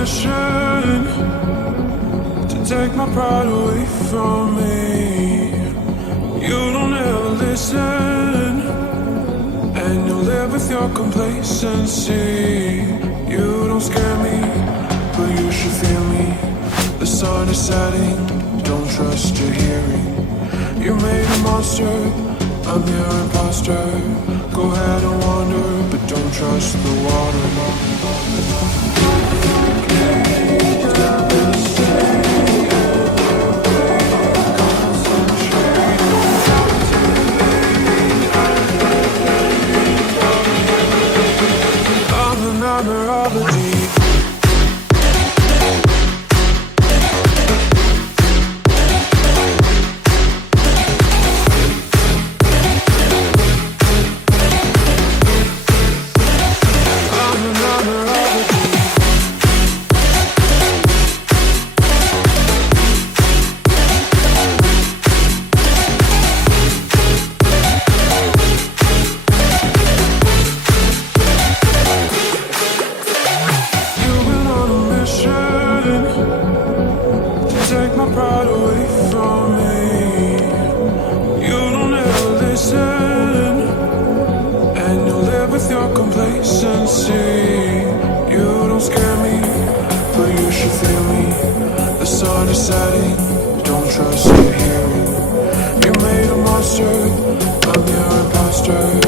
mission to take my pride away from me. You don't ever listen, and you live with your complacency. You don't scare me, but you should fear me. The sun is setting, don't trust your hearing. You made a monster, I'm your imposter. Go ahead and wander, but don't trust the water. I'm the nightmare of the deep. Take my pride away from me. You don't ever listen, and you live with your complacency. You don't scare me, but you should fear me. The sun is setting, don't trust your hearing. You made a monster, I'm your imposter.